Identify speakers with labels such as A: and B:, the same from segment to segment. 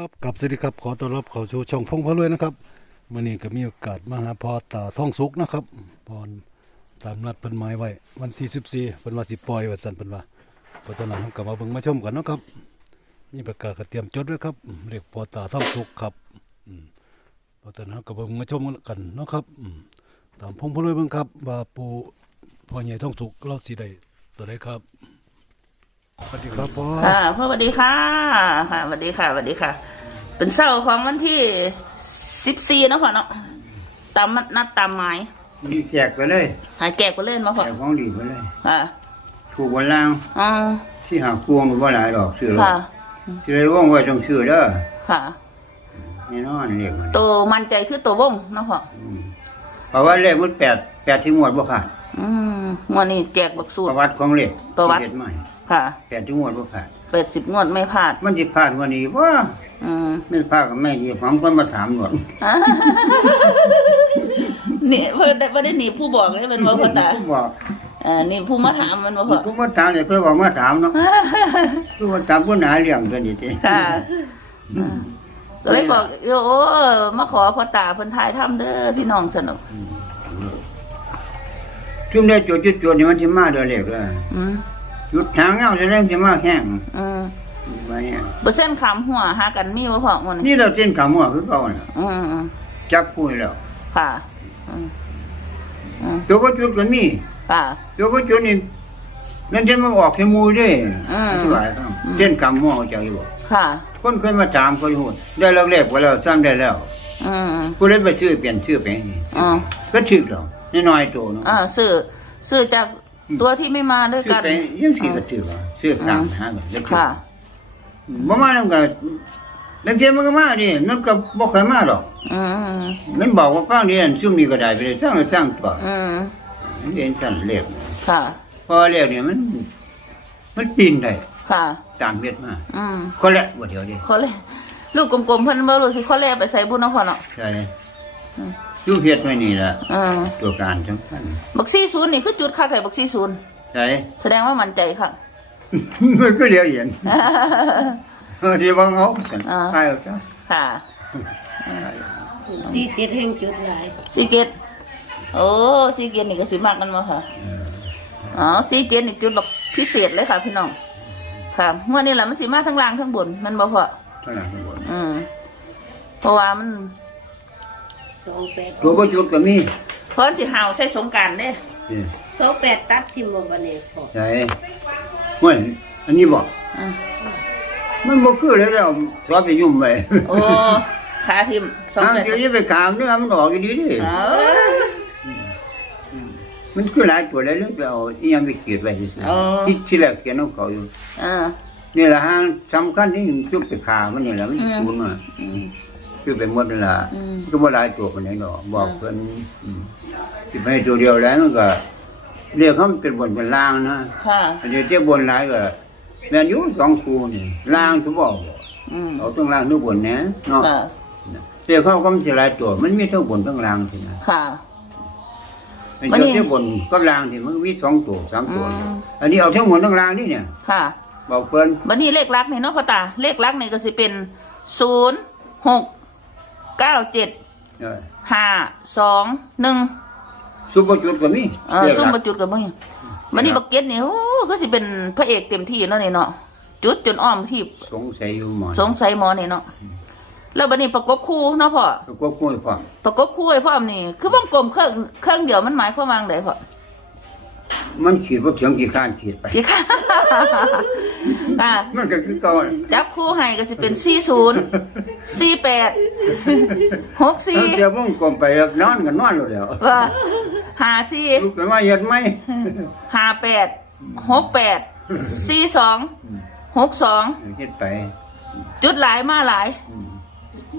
A: ครับกับสวัสดีครับขอต้อนรับเข้าสู่ช่องพงพะรวยนะครับมื่อนี้ก็มีโอกาสมาหาพอตาท่องสุกนะครับพรตามนัดเพิ่นหมายไว้วันที่14เพิ่นว่าสิปล่อยว่าซั่นเพิ่นว่าเพราะฉะนั้นเราก็มาเบิ่งมาชมกันเนาะครับมีประกาศก็เตรียมจดไว้ครับเรียกพอตาท่องสุกครับเพราะฉะนั้นเราก็เบิ่งมาชมกันเนาะครับตามพงพะรวยเบิ่งครับว่าปูพ่อใหญ่ท่องสุกเราสิได้ตัวใดครับ สวัสดีครับพ่อ
B: ค่ะพ่อสวัสดีค่ะค่ะสวัสดีค่ะสวัสดีค่ะ เป็นเสาร์ของวันที่สิบสี่นาะพ่อเนาะตามนัดตามหมาย
C: ดีแจกไปเลย
B: หายแก่ก็เล่นมา
C: แจ
B: พ่อก
C: ของดีไปเลย
B: ค่ะ
C: ถูกบนล่าง
B: อ๋อ
C: ที่หาพวงว่าหลายดอกซื้อหรอก
B: ค่ะ
C: ที่ได้ว่องไว้ต้องซื้อเด้อ
B: ค่ะ
C: แน่นอนเลขมัน
B: ตัวมันใจคือตัววงเนาะพ่อ
C: อืมเพราะว่าเลขมันแปดแปดที่หมวดบ่ขาด
B: อืมงวดนี้แจกบักสู
C: ป
B: ตร
C: ระวัติของเลข
B: ประวัติ
C: ที่เฮ็ดใหม่
B: ค่ะ
C: แปดที่หมวดบ่ขาด
B: แปดสิบงวดไม่พลาด
C: มันสิพลาดวันนี้ว่า
B: อืม
C: ไม่พลาดก็ไม่ยีผมคนมาถามหนวด
B: นี่เพิ่นได้บ่ได้หนีผู้บอกเลยเป็นว่าพ่อตา
C: ผู้บอก
B: เอ่านี่ผู้มาถามมันว่าพ่อ
C: ผู้มาถามเนี่ยเพื่อบอกมาถามเนาะผู้มาถามผู้หนาเลี้ยงตัวนี้ติ
B: ค่ะก็เลยบอกโยมาขอพ่อตาเพิ่นทายทำเด้อพี่น้องสนุก
C: จุ่มได้จุดจุดจุดนี่มันสิมาเด้อเลขเด้อ
B: อืม
C: จุดทางเงาจะได้สิมาแห้ง
B: อืม
C: ว่าเนี่ย
B: เปอร์เซ็นต์ขำหัวหากันมีบ่พอมัน
C: นี่เราเส้นขาหม้อคือเก่าน่ะ
B: อืมอืม
C: จับปุ้ยแล้ว
B: ค่ะอืมอืม
C: โจกจุดก็มี
B: ค่ะ
C: โจกจุดนี่นั่นจะมันออกที่มูเด้
B: อืม
C: อธิบายครับเส้นขาหม้อเจ้าอยู่บ่
B: ค่ะ
C: คนเคยมาถามก็อยู่ได้แล้วแรกว่าแล้วซ้ำได้แล้ว
B: อืม
C: ผู้เล่นไปซื้อเปลี่ยนชื่อไปนี่
B: อืม
C: ก็ชื่อเราน้อยๆตัวเนาะ
B: อ่าซื้อซื้อจาก ตัวที่ไม่มาด้วย
C: ชื่อ
B: กัน
C: ไปยังสิก็ชื่อว่าชื่อตามหาก็ได้ชื่อ
B: ค่ะ
C: บ่มานํก็นักเรียนมันก็มาดิมันก็บ่ค่อยมาหรอก
B: อืม
C: มันบอกว่าฟังนี่อันซุ่มนี้ก็ได้ไปเลยสร้างแล้วสร้างตัว
B: อืม
C: มันเป็นสั่นเรียก
B: ค่ะ
C: พอเรียกเนี่ยมัน มันปีนได้
B: ค่ะ
C: ตามเม็ดมา
B: อืม
C: คนละบ่เดียวดิ
B: เขาเลยลูกกลมๆเพิ่นบ่รู้สิเขาแลไปใส่บุญเนาะพ่อเนาะ
C: ใช่
B: อืม
C: อยู่เฮ็ดไว้นี่ล่ะ
B: อืม
C: ตัวการสำคัญ
B: บัก40นี่คือจุดคักให้บัก40
C: ใช่
B: แสดงว่ามั่นใจค่ะ
C: มันก็เดียวเห็นเออที่ว่าเขากัน
B: อ่า
C: ใช่เอาซะ
B: ค่ะ
D: สีเจ็ดแห่งจุดหลาย
B: ซีเกตโอ้ซีเกตนี่ก็สิมากกันมาค่ะอ๋อซีเกตนี่จุดแบบพิเศษเลยค่ะพี่น้องค่ะเมื่อนี้แหละมันสีมาทั้งล่างทั้งบนมันบ่พอ
C: เท่านั้นทั้งหมด
B: อืมเพราะว่ามัน
D: สองแปด
C: ตัวก็จุดก็มี
B: เพราะมันสิหาวใส่สงกรารเด้
C: นี่
D: สองแปดตัดทิมบบันเนพอ
C: ใช่เว้ยอันนี้บอก
B: อืม
C: มันบ่คือแล้วแล้วสอบไปยุ่มไป
B: โอ้ขาทิมสอง
C: ทาง
B: แปด
C: เดี๋ยวนี้ไปขามเนื้อมันออกอยู่ดีดิ
B: เออ
C: มันคือหลายตัวแล้วแล้วไปเอาอีหยังไปเขียนไว้ที่
B: อ๋อ
C: ที่ที่แรกเขียนของเขาอยู่
B: อ่า
C: นี่แหละฮะสำคัญที่ชุบไปขามันนี่แหละมัน
B: อืม
C: ศูนย์มา
B: อืม
C: คือไปหมดนั่นล่ะ
B: อืม
C: ก็บ่หลายตัวคนไหนดอกบอกเพิ่นอืมสิไปตัวเดียวแล้วมันก็เรียกเขามันเป็นบนเป็นล่างนะ
B: ค่ะ
C: อันนี้เจ้าบนหลายก็แม่นอยู่สองคู่นี่ล่างทุกบอก
B: อืม
C: เอาทั้งล่างทุกบนนะเนาะ
B: ค่ะ
C: เรียกเขาก็มันสิหลายตัว มันมีทั้งบนทั้งล่างสินะ
B: ค่ะ
C: อัน
B: วันนี้
C: เจ้าบนก็ล่างสิมันมีสองตัวสามตัว
B: อืม
C: อันนี้เอาทั้งบนทั้งล่างนี่เนี่ย
B: ค่ะ
C: บอกเพิ่น
B: บันนี้เลขลักษณ์นี่เนาะพ่อตา เลขลักษณ์นี่ก็สิเป็นศูนย์หก เก้าเจ็ด
C: เออ
B: ห้าสองหนึ่ง
C: ซุปเปอร์จุดก็มี
B: เออ
C: เรียก
B: ซุ่ม
C: หลั
B: มากจุดกับมึงบันนี้บักเก็ตนี่โอ้ก็สิเป็นพระเอกเต็มที่เนาะนี่เนาะจุดจนอ้อมที่
C: สงสัยอยู่หมอน
B: สงสัยหมอนี่เนาะแล้วบันนี้ประกบคู่เนาะพ่อ
C: ก็ควบคุมความ
B: ประกบคู่ไอ้พ่อมนี่ คือวงกลมเครื่องเครื่องเดียวมันหมายความว่าไงพ่อ
C: มันขีดว่าเสียงกี่ข้านขีดไป
B: กี่ค่ะอ่า
C: มันก็คือเก่าอะ
B: จับคู่ให้ก็สิเป็นสี่ศูนย์สี่แปดหกสี่
C: เอาเดี๋ยวมึงกลมไปแล้วนอนกันนอนแล้วเดี๋ยว
B: ว่าหาสี่
C: ลูกไปว่าเฮ็ดไหม
B: ห้าแปดหกแปดสี่สองหกสอง
C: เฮ็ดไป
B: จุดหลายมาหลาย
C: อืม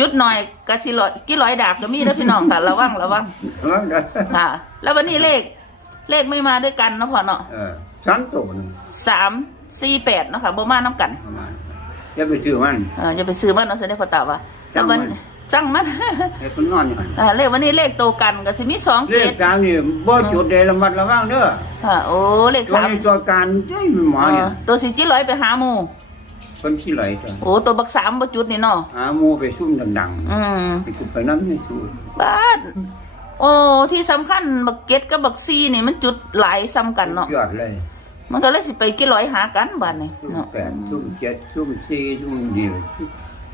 B: จุดหน่อยกะสิลอยกี่ร้อยดาบก็มีแล้วพี่น้องค่ะระวังระวัง
C: เอาเด้อ
B: ค่ะ แล้ววันนี้เลข เลขไม่มาด้วยกันเนาะพ่อเนาะ
C: เออสามตัวหนึง
B: สามสี่แปดเนาะค่ะบ่มาน้ำกัน
C: ประมาณอย่าไปซื้อมัน
B: เอออย่าไปซื้อมันเนาะเสด็จพ่อตาว่าแล้ววันจังมัน
C: ให้คนนอนอยู่หั่น
B: อ่าเลขวันนี้เลขโตวกันก็สิมีสอง
C: เล
B: เจ็
C: ข
B: ด
C: สามนี่บ่จุดใดระมัดระวังเด้อ
B: ค่ะโอ้เลข
C: ตัว
B: สาม
C: นี้ตัวการเจ้ยหมอ
B: เอ
C: เนี่
B: อยตัวสิจิร้อยไปหาหมู่
C: ไปคนขี้ไหลจ้ะ
B: โอ้ตัวบักสามบ่จุดนี่เนาะ
C: หาหมูไปซุ่มดัง
B: อืม
C: ๆไปจุดไปน้ำไม่สูด
B: บ้าน โอ้ที่สำคัญบักเก็ตกับบักซีนี่มันจุดหลายซ้ำกันเนาะ
C: ยอดเลย
B: มันก็เลยสิไปกี่ร้อยหากันบ้านนี่
C: ซุ่ม
B: เนาะ
C: แปดซุ่มเจ็ดซุ่มสี่ซุ่มนี่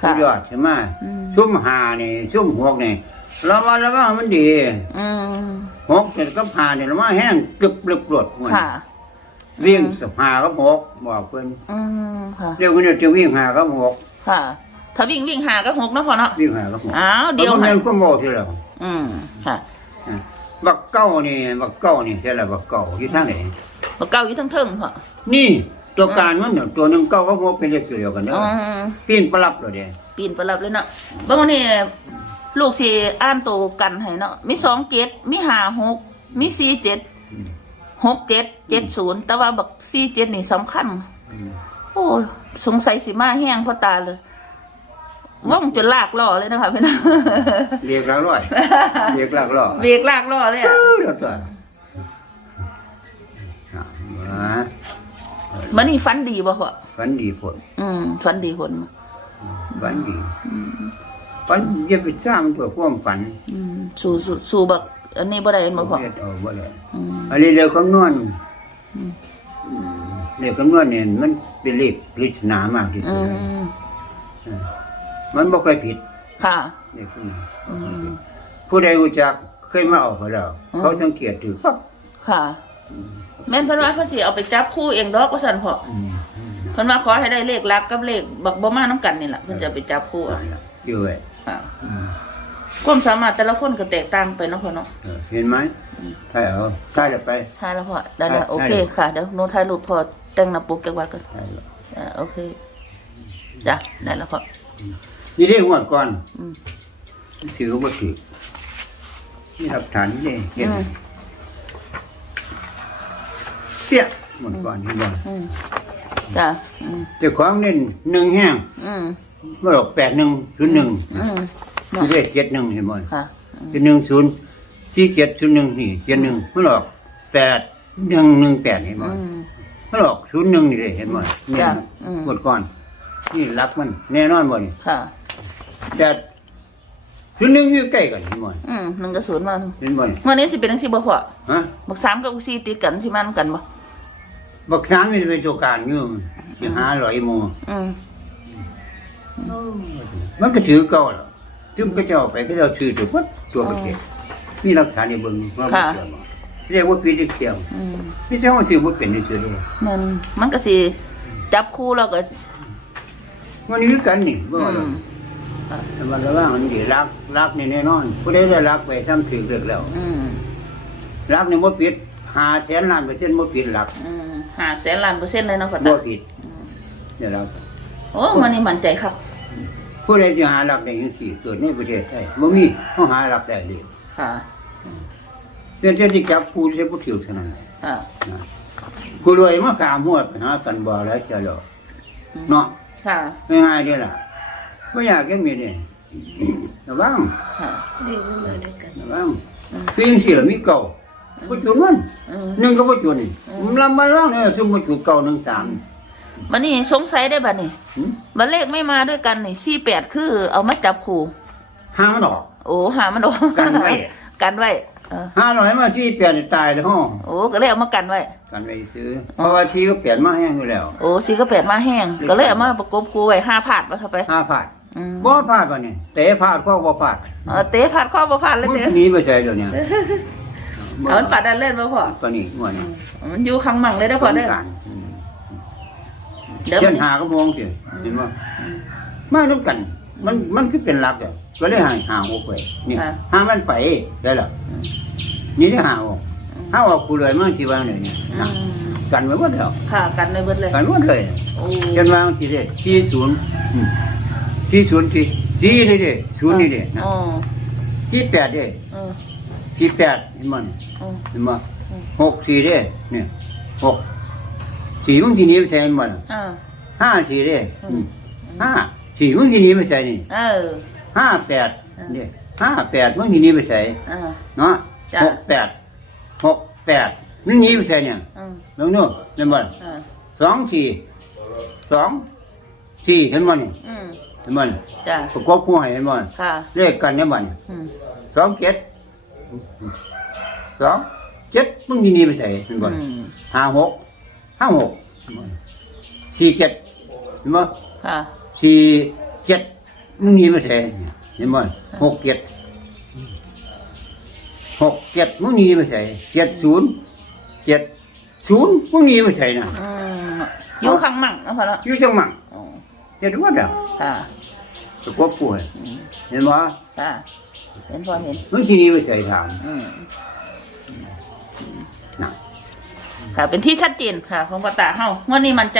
B: ค่ะ
C: ยอดใช่ไหม
B: อืม
C: ซุ่มห้านี่ซุ่มหกนี่ระวังระวังมันดี
B: อืม
C: หกเจ็ดกับห้านี่ระวังแห้งกรึบกรึบปลดมัน
B: ค่ะ
C: วิ่งสห้ากับหกบอกเพิ่น
B: อืมค่ะ
C: เดี๋ยวคนจะวิ่งห้ากับหก
B: ค่ะ ถ้าวิ่งวิ่งหาก็หกเนาะพอเนาะ
C: วิ่งห้ากับหก
B: อ้าวเดี๋ยว
C: มัน
B: ให้
C: ก็โง่ทีแล้ว
B: อืมค่ะ
C: อะบักเก้านี่บักเก้านี่ใช่ละบักเก้าอยู่ทางไหน
B: บักเก้าอยู่ทั้งเทิงพอ
C: นี่ตัวการมันเนี่ยตัวหนึ่งเก้าก็หกเป็นเลขตัวเดียวกันเด้อ
B: อื
C: อ
B: ม
C: ปีนประลับเลยเด้
B: ปีนประลับเลยเนาะเบิ่งวันนี้ลูกที่อ่านโตกันให้เนาะมีสองเจ็ดมีห้าหกมีสี่เจ็ดหกเจ็ดเจ็ดศูนย์แต่ว่าบักสี่เจ็ดนี่สำคัญโอ้ยสงสัยสิมาแห้งเพราะตาเลย ว่องจนลากล่อเลยนะคะพี่น้อง
C: เรียกหลักร้อยเรียกหลักร้อย
B: เบรกลากล่อเลยอะ
C: เออแล้วตัวอะมา
B: มันนี่ฟันดีบ่พ่อ
C: ฝันดีผล
B: อืมฟันดีผล
C: ฝันดีฝันอย่าไปสร้างตัวความฝัน
B: อืมสู้สู้สู้บักอันนี้บ่ได้เห็นบ่พ่อ
C: เฮ็ดเอาบ่ได้
B: อืม
C: อันนี้เรียกคำนวณ
B: อืม
C: อืมเรียกคำนวณเนี่ยมันเป็นเลขปริศนามากที่
B: อื
C: สุด
B: ม
C: มันบ่เคยผิด
B: ค่ะ
C: เลขพวกนี้
B: อืม
C: ผู้ใดรู้จักเคยมาเอาเขาแล้ว
B: อืม
C: เขาสังเกตถือปั๊บ
B: ค่ะแม่นเพิ่นว่าเพิ่นสิเอาไปจับคู่เองดอกว่าซั่นพ่อ
C: อืม
B: เพิ่นว่าขอให้ได้เลขหลักกับเลขบักบ่มานํกันนี่ล่ะเพิ่นจะเอาไปจับคู่เอา
C: อยู่ไว้
B: ค่ะ
C: อืม
B: ความสามารถแต่ละคนก็แตกต่างไปเนาะพ่อเนาะ
C: เออเห็นไหมใช่เอาใช่แล้วไป
B: ถ่ายแล้วพ่อได้แล้ว
C: ได้
B: โอเค
C: ได้
B: ค่ะ เดี๋ยวหนูถ่ายรูปพ่อแต่งหน้าปกจักว่ากัน
C: ใช่แล้ว
B: อ่าโอเคจ้ะได้แล้วพ่อ
C: นี่ได้งวดก่อน
B: อืม
C: ถือว่าถือนี่หลักฐานนี่เห็นไหม
B: อืม
C: เตี้ยงวดก่อนเห็นบ่
B: อืมจ้ะอืม
C: แต่ของเน้นหนึ่งแห้ง
B: อืม
C: เมื่อหลอกแปดหนึ่งศูนย์หนึ่ง
B: อืม
C: คือเลขเจ็ดหนึ่งเห็นบ่
B: ค่ะ
C: เจ็ดหนึ่งศูนย์สี่เจ็ดศูนย์หนึ่งนี่เจ็ดหนึ่งเมื่อหลอกแปดหนึ่งหนึ่งแปดเห็นบ่
B: อืม
C: เมื่อหลอกศูนย์หนึ่งนี่เลยเห็นบ่นี่
B: จ้ะอืม
C: งวดก่อน นี่รักมัน แน่นอนบ่นี่
B: ค่ะ
C: แต่ศูนย์หนึ่งอยู่ใกล้กันเห็นบ่
B: อืมหนึ่งกับศูนย์มา
C: เห็นบ่นี่
B: เมื่อนี้สิเป็นจังซี่บ่พ่อ
C: ฮะ
B: บักสามกับบักสี่ติดกันสิมานำกันบ่
C: บักสามนี่เป็นตัวการอยู่สิหาร้อยโมง
B: อืม
C: มันก็ถือเก่าแล้วซึ่งก็จะเอาไปก็จะเอาถือตัววัดตัวประเทศมีหลักฐานในเบิ่งว่าบ่เชื่อบ่เรียกว่าปีที่เกี่ยว
B: อืม
C: พี่เจ้าว่าสิบ่เป็นในตัวเดียว
B: มันมันก็สิจับคู่แล้วก็
C: มันคือกันนี่บ่
B: อื
C: ว่าหรอก
B: ม
C: แต่ มันระว่างมันดีรักรักนี่แน่นอน ผู้ใดได้รักไปทำถือเลิกแล้ว
B: อืม
C: รักนี่บ่ผิด5แสนล้านเปอร์เซ็นต์บ่ผิดรัก
B: อืมห้าแสนล้านเปอร์เซ็นต์เลยเนาะพ่อ
C: บ่
B: ตา
C: ผิดเดี๋ยวเรา
B: โอ้มันนี่มั่นใจครับ
C: ผู้ใดสิหารักได้จังซี่เกิดในประเทศไทยบ่มีเฮาหารักได้เลย
B: ค่ะ
C: เรื่องที่จับผู้ที่บ่ถือเท่านั้น
B: ค่ะ
C: ผู้รวยมาขามหัวไปหากันบ่แล้วจะหรอกเนาะ
B: ค่ะ
C: ง่ายๆเด้อล่ะ บ่อยากเห็นมีเด้ระวัง
B: ค่ะ
D: เรียกมาด้วยกัน
C: ระวังสิ่งที่มีเก่าบ่จุดมัน
B: อืม
C: หนึ่งก็บ่จุดนี่ลำมาล่างเนี่ยสมมุติจุดเก่าหนึ่งสาม
B: มันนี่สงสัยได้บัดนี่
C: หืม
B: บัดเลขไม่มาด้วยกันนี่สี่แปดคือ เอามาจับคู่
C: ห้ามันออก
B: โอ้หามันออก
C: กันไว้
B: กันไว้เออ
C: ห้าร้อยมาที่เปลี่ยนตายแล้วฮะ
B: โอ้ก็เลยเอามากันไว้
C: กันไปซื้อ เพราะว่าชีก็เปลี่ยนมาแห้งอยู่แล้ว
B: โอ้สีก็แปดมาแห้ง ก็เลยเอามาประกบคู่ไว้ห้าผาดว่าเข้าไป
C: ห้าพลาด
B: อืม
C: บ่พลาดป่ะเนี่ยเตะพลาดก็บ่พลาด
B: เออเตะผาดข้อบ่ผาดเลย
C: มัน
B: เตะ
C: หนีไปใส่เดี๋ยวนี้
B: เอามันปัดดันเล่นมาพอ
C: ตอนนี้งวดนี้
B: มันอยู่ข้างมั่งเลยได้อพอเด้อ
C: การอืม
B: เดี๋ยว
C: เช่
B: มันน
C: หาก็มองสิเห็นบ่มาด้วยกัน มันมันคือเป็นหลักอะก็เลยหาหาออกไปนี่หามันไปได้ล่ะนี่ได้หาออกหาออกกูเลยมาสิว่าเนี่ยเนี่ย
B: อื
C: นะ
B: ม
C: กันไว้หมดแล้ว
B: ค่ะกันในเบิดเลย
C: กันหมดเลย
B: โอ้
C: เช่นว่าสิเด้สี่ศูนย์ สี่ศูนย์ที่สี่นี่เด้ศูนย์นี่เด้นะ
B: อ๋อ
C: สี่แปดเด้
B: เออ
C: สี่แปดเห็นมัน
B: เออ
C: เห็นมั้หกสี่เด้เนี่ยหกสี่มึงทีนี้ไปใส่มัน
B: อ่า
C: ห้าสี่เด้
B: อืม
C: ห้าสี่มึงทีนี้ไปใส่นี่
B: เออ
C: ห้าแปด
B: อ่า
C: เนี่ยห้าแปดมึงทีนี้ไปใส่
B: อ่า
C: เนาะ
B: จ้ะ
C: หกแปดหกแปดมึงนี้ไปใส่เนี่ย
B: อืม
C: ลองดูเห็นบ่
B: อ่า
C: สองสี่สองสี่เห็นบ่นี่
B: อืม
C: เห็นบ่นี่
B: จ้ะ
C: ประกอบคู่ให้เห็นบ่นี่
B: ค่ะ
C: เลขกันเนี่ยบ่นี่
B: อืม
C: สองเจ็ดสองเจ็ดมึงมีนี่ไปใส่เห็นบ่
B: อื
C: นี่
B: ม
C: ห้าหกห้าหกสี่เจ็ดเห็นบ่
B: ค่ะ
C: สี่เจ็ดมึงมีไปใส่เห็นบ่หกเจ็ดหกเจ็ดมึงมีไปใส่เจ็ดศูนย์เจ็ดศูนย์มึงมีไปใส่น่ะ
B: อืมอยู่ข้างมั่งนะพ่อเนาะ
C: อยู่จังหมัง
B: อ๋อ
C: เห็นว่าเด้อ
B: ค่ะ
C: ประกอบคู่ให้
B: อืม
C: เห็นบ่
B: ค่ะเห็นพอเห็น
C: มึงที่นี่ไปใส่ถาม
B: อืม
C: น่ะ
B: ค่ะ เป็นที่ชัดเจนค่ะ ของปตาเฮาวันนี้มั่นใจ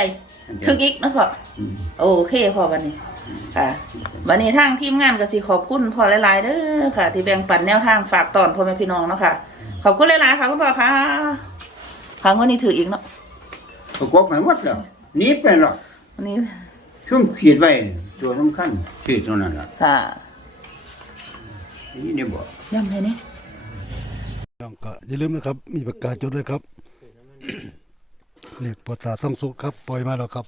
B: ถึงอีกนะพ่อ
C: อืม
B: โอเคพอวันนี้ ค่ะวันนี้ทางทีมงานก็สิขอบคุณพ่อหลายๆเด้อค่ะ ที่แบ่งปันแนวทางฝากตอนพ่อแม่พี่น้องเนาะค่ะ ขอบคุณหลายๆค่ะคุณพ่อค่ะค่ะวันนี้ถืออีกเนาะ
C: ประกอบให้หมดแล้วหนีไปหรอก
B: วันนี้
C: ช่วงขีดไว้ตัวสำคัญขีดตัวนั้นล่ะ
B: ค่ะ
C: นี่ได้บอก
B: ย้ำเลยนี่
A: น้องก็อย่าลืมนะครับ มีประกาศจดด้วยครับเลขปอตาต้องสุกครับ ปล่อยมาแล้วครับ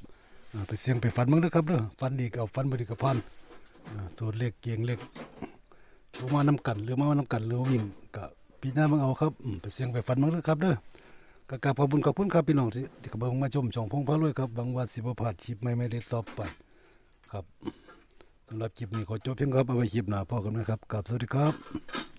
A: อ่าไปเสียงไปฟันมึงนะครับเด้อฟันดีก็เอาฟันบ่ดีก็พันอ่าสูตรเลขเกียงเลขบ่มานํกันหรือมานํกันหรือว่าวิ่งก็ปีหน้ามึงเอาครับอืมไปเสียงไปฟันมึงนะครับเด้อ ก็กราบขอบคุณขอบคุณครับพี่น้องที่ที่กำลังมาชมช่องพงพระรวยครับหวังว่าสิบ่พลาดคลิปใหม่ๆได้ต่อไปครับสำหรับคลิปนี้ขอจบเพียงครับเอาไว้คลิปหน้าพอกันนะครับกับสวัสดีครับ